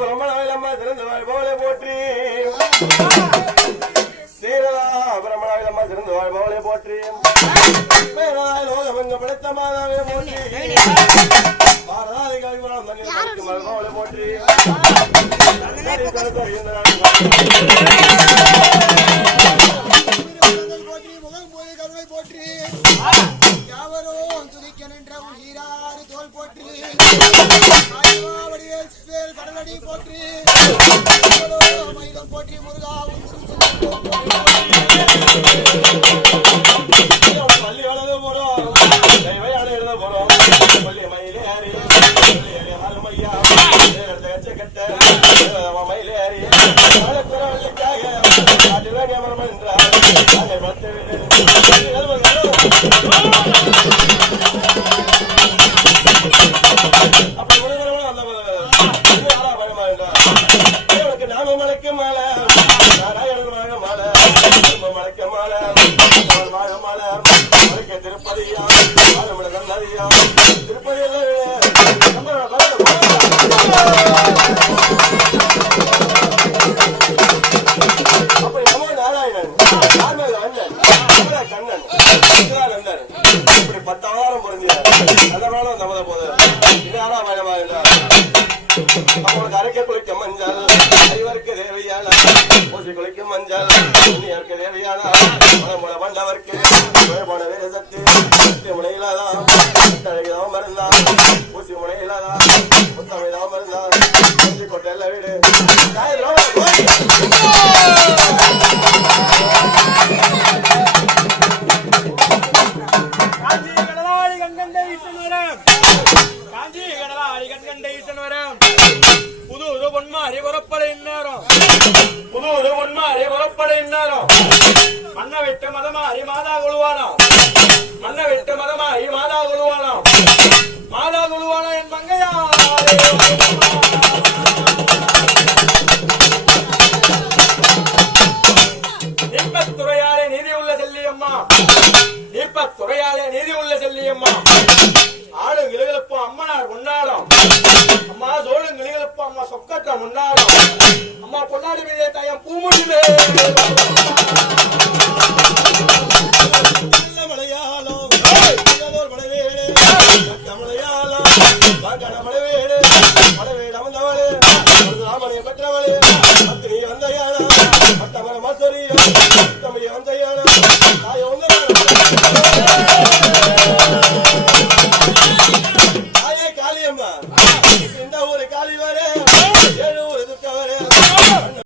பிரம்மணாவிலம்மா சிறந்தவாள் போல போற்றி சீரதா பிரம்மணாவிலம்மா சிறந்தவாள் போல போற்றி லோகமெங்க படைத்த மாதாவே போற்றி பாரதாதி கவிமணம் தங்கில் போல போற்றி போற்றி யாவரோ துதிக்க நின்ற உயிராறு தோல் போற்றி கடலடி போற்றி மயிலம் போற்றி முருகா பள்ளி வளர்ந்து போறோம் எழுத போறோம் பள்ளி மயிலே அறி மையா கட்ட மயிலே அறி நாம மலைக்க மாலை மாலை மலைக்க மாலை வாழ மாலை மலைக்க திருப்பதியா நதியா திருப்பதி அப்படி நமோ நாராயணன் கண்ணன் நந்தன் இப்படி 10,000 பொருந்திய அதனால நமத போது இதாரா பயணமா இருந்தா அவங்களுக்கு அரைக்க குளிக்க மஞ்சள் ஐவருக்கு தேவையான பூசி குளிக்கும் மஞ்சள் உண்ணியருக்கு தேவையான மழை வந்தவருக்கு போன வேசத்து முனையிலாதான் அழகிதான் மருந்தான் பூசி முனையிலாதான் முத்தமிழாம இருந்தான் பூசி கொட்டை வீடு புது பொன்மாரி புறப்பட இந்நேரம் மண்ண விட்டு மதமாரி மாதா கொழுவானா மாதா கொழுவானா என் மங்கையா நீப்பத்துறையாலே நீதி உள்ள செல்லியம்மா ஆடு கிளிகளுப்போ அம்மனார் கொண்டாடும் அம்மா சோழு கிளிகளுப்போ அம்மா சொக்கட்ட முன்னாடும் அம்மா பொன்னாடி மீதே தாயம் பூமுடிமே மலையாளம் மலைவேடு மலையாளம் மலைவேடு மலைவேடு அமர்ந்தவளே ராமனை பெற்றவளே